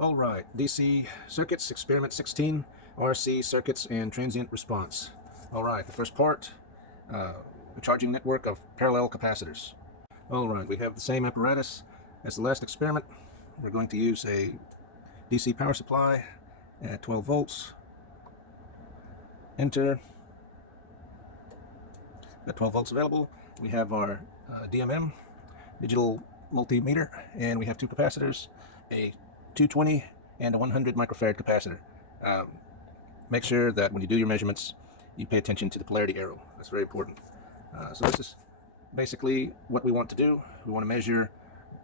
All right, DC circuits, experiment 16, RC circuits and transient response. All right, the first part, a charging network of parallel capacitors. All right, we have the same apparatus as the last experiment. We're going to use a DC power supply at 12 volts. Enter. Got 12 volts available. We have our DMM, digital multimeter, and we have two capacitors, a 220 and a 100 microfarad capacitor. Make sure that when you do your measurements, you pay attention to the polarity arrow. That's very important. So this is basically what we want to do. We want to measure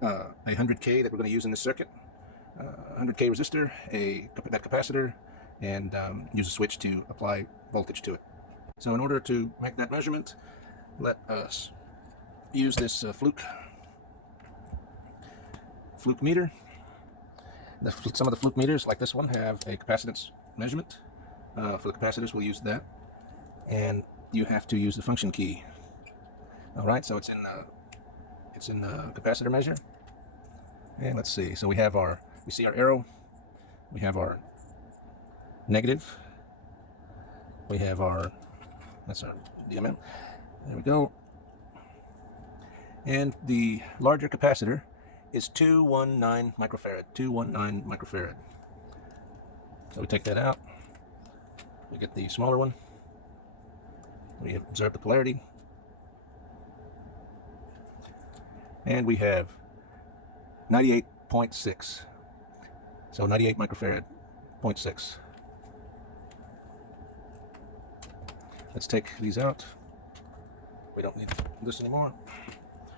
a 100K that we're going to use in this circuit, 100K resistor, that capacitor, and use a switch to apply voltage to it. So in order to make that measurement, let us use this fluke meter. Some of the fluke meters, like this one, have a capacitance measurement. For the capacitors, we'll use that. And you have to use the function key. All right, so it's in the capacitor measure. And let's see. So we see our arrow. We have our negative. We have that's our DMM. There we go. And the larger capacitor is 219 microfarad. So we take that out. We get the smaller one. We observe the polarity. And we have 98.6. So 98 microfarad, 0.6. Let's take these out. We don't need this anymore.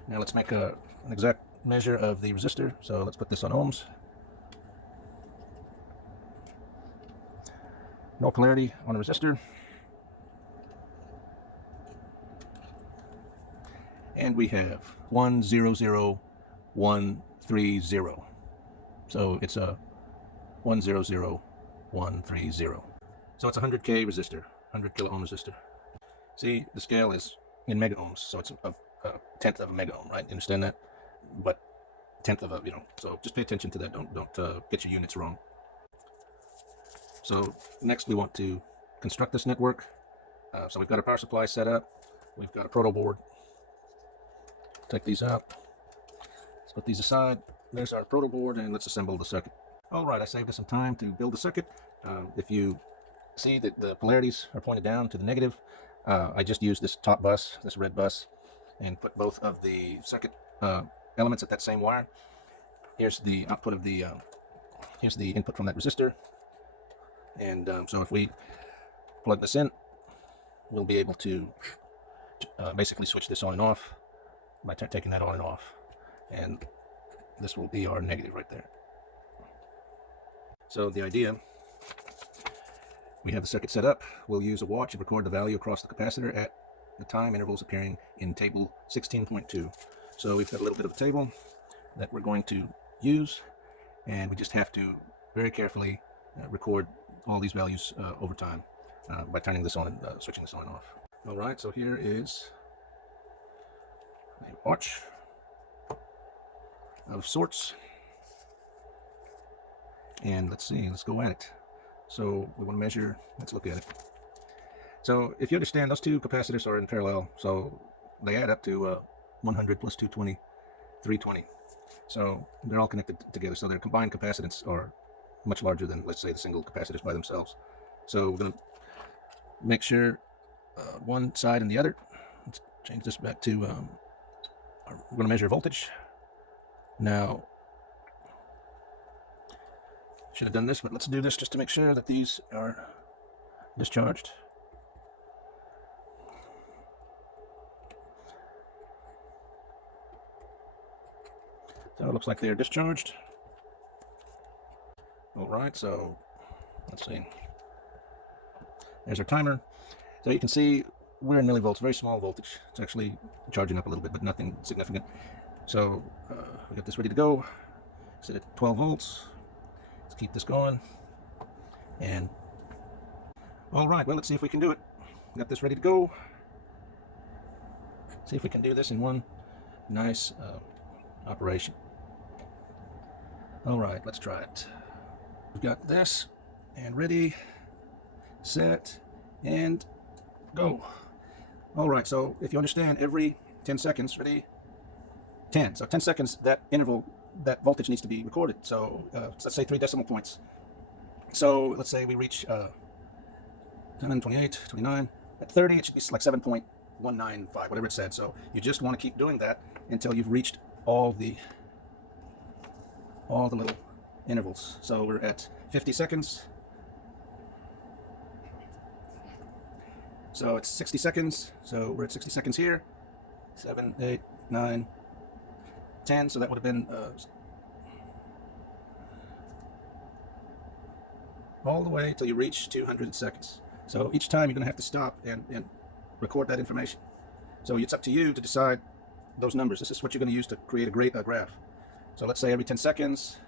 Now let's make an exact measure of the resistor. So let's put this on ohms. No polarity on the resistor. And we have 100,130. So it's a 100,130. So it's a 100K resistor, 100 kilo ohm resistor. See, the scale is in mega ohms, so it's a tenth of a mega ohm, right? You understand that? But tenth of a, so just pay attention to that. Don't get your units wrong. So next we want to construct this network. So we've got our power supply set up. We've got a proto board. Take these out. Let's put these aside. There's our proto board, and let's assemble the circuit. All right, I saved us some time to build the circuit. If you see that the polarities are pointed down to the negative, I just used this top bus, this red bus, and put both of the circuit elements at that same wire. Here's the output of here's the input from that resistor. And so if we plug this in, we'll be able to basically switch this on and off by taking that on and off. And this will be our negative right there. So the idea, we have the circuit set up. We'll use a watch and record the value across the capacitor at the time intervals appearing in table 16.2. So we've got a little bit of a table that we're going to use, and we just have to very carefully record all these values over time by turning this on and switching this on and off. All right, so here is a watch of sorts. And let's go at it. So we want to measure, let's look at it. So if you understand, those two capacitors are in parallel, so they add up to 100 plus 220, 320. So they're all connected together, so their combined capacitance are much larger than, let's say, the single capacitors by themselves. So we're going to make sure one side and the other. Let's change this back to, we're going to measure voltage. Now, should have done this, but let's do this just to make sure that these are discharged. So it looks like they're discharged. All right, so let's see. There's our timer. So you can see we're in millivolts, very small voltage. It's actually charging up a little bit, but nothing significant. So we got this ready to go. Set it at 12 volts. Let's keep this going. And all right, well, let's see if we can do it. Got this ready to go. See if we can do this in one nice operation. All right, let's try it. We've got this, and ready, set, and go. All right, so if you understand, every 10 seconds, ready, 10. So 10 seconds, that interval, that voltage needs to be recorded. So let's say 3 decimal points. So let's say we reach 10, 28, 29. At 30, it should be like 7.195, whatever it said. So you just want to keep doing that until you've reached all the little intervals. So we're at 50 seconds. So it's 60 seconds. So we're at 60 seconds here. 7, 8, 9, 10. So that would have been all the way till you reach 200 seconds. So each time you're going to have to stop and record that information. So it's up to you to decide those numbers. This is what you're going to use to create a great graph. So let's say every 10 seconds,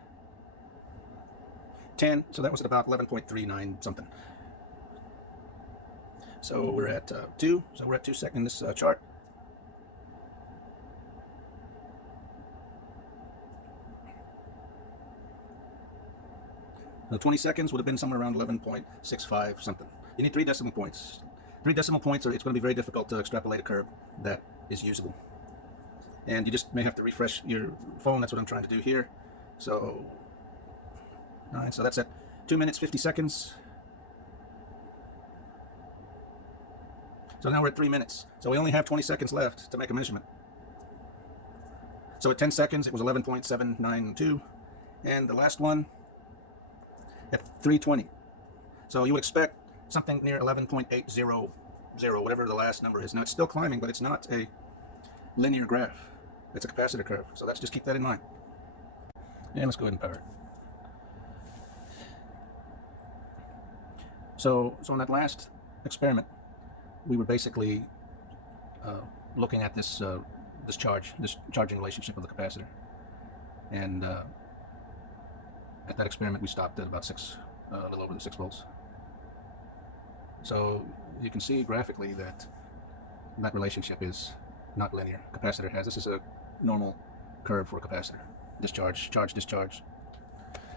10. So that was at about 11.39 something. So we're at 2. So we're at 2 seconds in this chart. So 20 seconds would have been somewhere around 11.65 something. You need 3 decimal points. 3 decimal points, or it's going to be very difficult to extrapolate a curve that is usable. And you just may have to refresh your phone. That's what I'm trying to do here. So 9. So that's at 2 minutes 50 seconds. So now we're at 3 minutes. So we only have 20 seconds left to make a measurement. So at 10 seconds, it was 11.792. And the last one at 3:20. So you would expect something near 11.800, whatever the last number is. Now it's still climbing, but it's not a linear graph. It's a capacitor curve. So let's just keep that in mind. And let's go ahead and power it. So on that last experiment, we were basically looking at this charging relationship of the capacitor. And at that experiment, we stopped at about a little over the 6 volts. So you can see graphically that relationship is not linear. Capacitor has, this is a normal curve for a capacitor. Discharge, charge, discharge,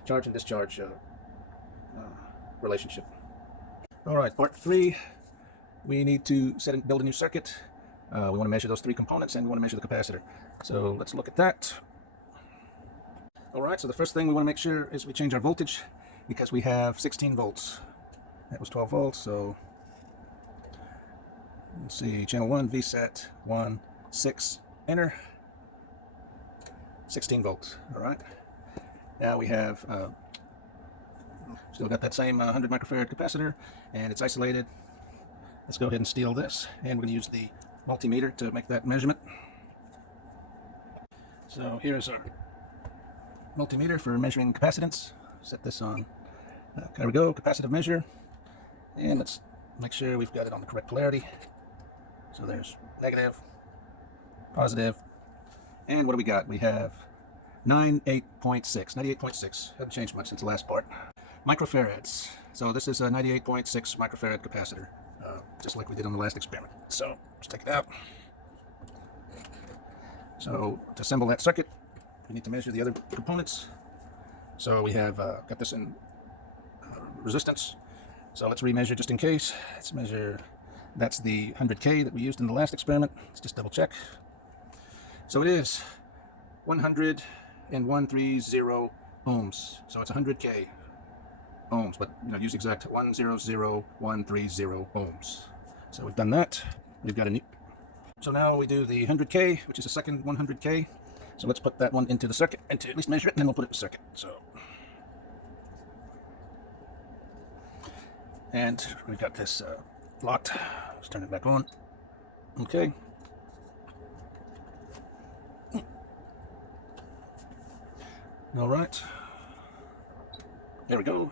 charge and discharge relationship. All right, part 3, we need to build a new circuit. We want to measure those 3 components, and we want to measure the capacitor. So let's look at that. All right, so the first thing we want to make sure is we change our voltage, because we have 16 volts. That was 12 volts, so let's see, channel 1, VSET 1, 6, enter, 16 volts, all right. Now we have, still got that same 100 microfarad capacitor, and it's isolated. Let's go ahead and steal this, and we're going to use the multimeter to make that measurement. So here's our multimeter for measuring capacitance. Set this on, there we go, capacitive measure. And let's make sure we've got it on the correct polarity. So there's negative, positive, and what do we got? We have 98.6. Hasn't changed much since the last part. Microfarads. So this is a 98.6 microfarad capacitor, just like we did on the last experiment. So let's take it out. So to assemble that circuit, we need to measure the other components. So we have got this in resistance. So let's remeasure just in case. Let's measure, that's the 100K that we used in the last experiment. Let's just double check. So it is 101.30 ohms. So it's 100K ohms, but use exact 100.130 ohms. So we've done that. We've got a new. So now we do the 100K, which is the second 100K. So let's put that one into the circuit and to at least measure it, and then we'll put it in the circuit. So. And we've got this locked. Let's turn it back on. Okay. All right. There we go.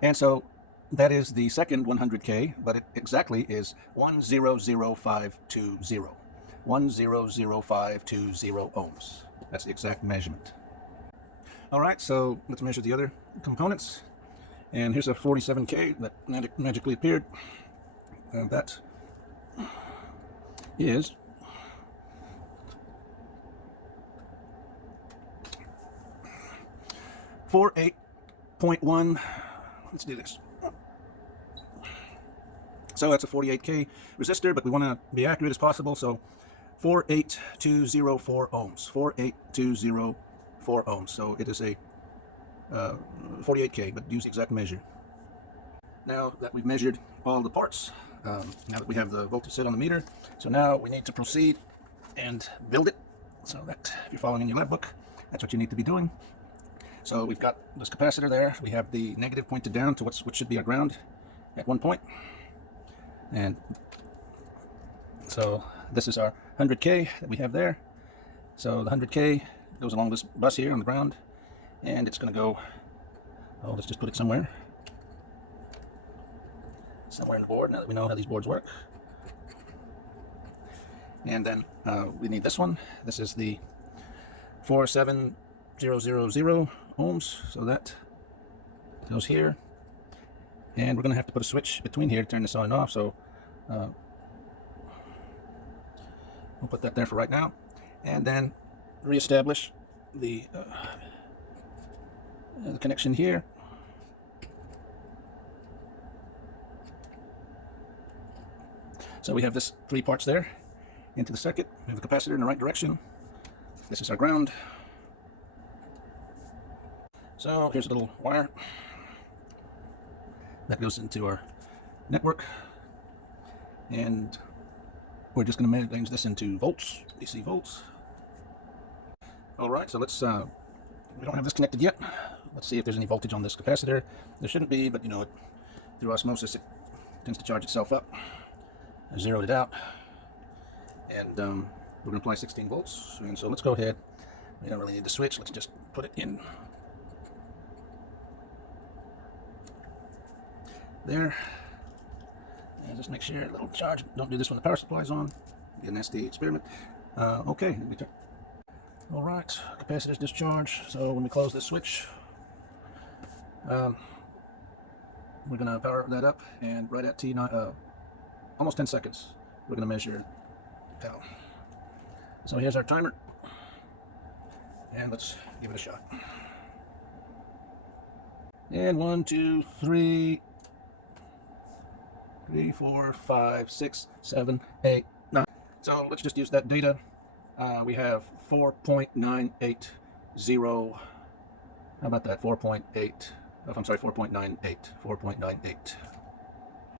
And so that is the second 100K, but it exactly is 100.520. 100.520 ohms. That's the exact measurement. All right, so let's measure the other components. And here's a 47K that magically appeared. That is 48 4.1. Let's do this. So that's a 48K resistor, but we want to be accurate as possible. So 48204 ohms. 48204 ohms. So it is a 48K, but use the exact measure. Now that we've measured all the parts, now that we have the voltage set on the meter, so now we need to proceed and build it. So that, if you're following in your lab book, that's what you need to be doing. So we've got this capacitor there. We have the negative pointed down to what should be our ground at one point. And so this is our 100K that we have there. So the 100K goes along this bus here on the ground, and it's going to go, oh, let's just put it somewhere in the board, now that we know how these boards work. And then we need this one. This is the 47000 ohms, so that goes here. And we're going to have to put a switch between here to turn this on and off, so we'll put that there for right now. And then reestablish the connection here. So we have this 3 parts there into the circuit. We have the capacitor in the right direction. This is our ground. So here's a little wire that goes into our network, and we're just going to change this into volts, DC volts. All right, so let's we don't have this connected yet. Let's see if there's any voltage on this capacitor. There shouldn't be, but you know, through osmosis it tends to charge itself up. I zeroed it out, and we're going to apply 16 volts. And so let's go ahead. We don't really need the switch. Let's just put it in there, and just make sure a little charge. Don't do this when the power supply's on. Be a nasty experiment. Okay, let me turn. All right, capacitor's discharged. So when we close this switch, we're gonna power that up, and right at T9, almost 10 seconds, we're gonna measure power. So here's our timer, and let's give it a shot. And 1, 2, 3, 4, 5, 6, 7, 8, 9. So let's just use that data. We have 4.980. How about that? 4.8. Oh, I'm sorry, 4.98. 4.98.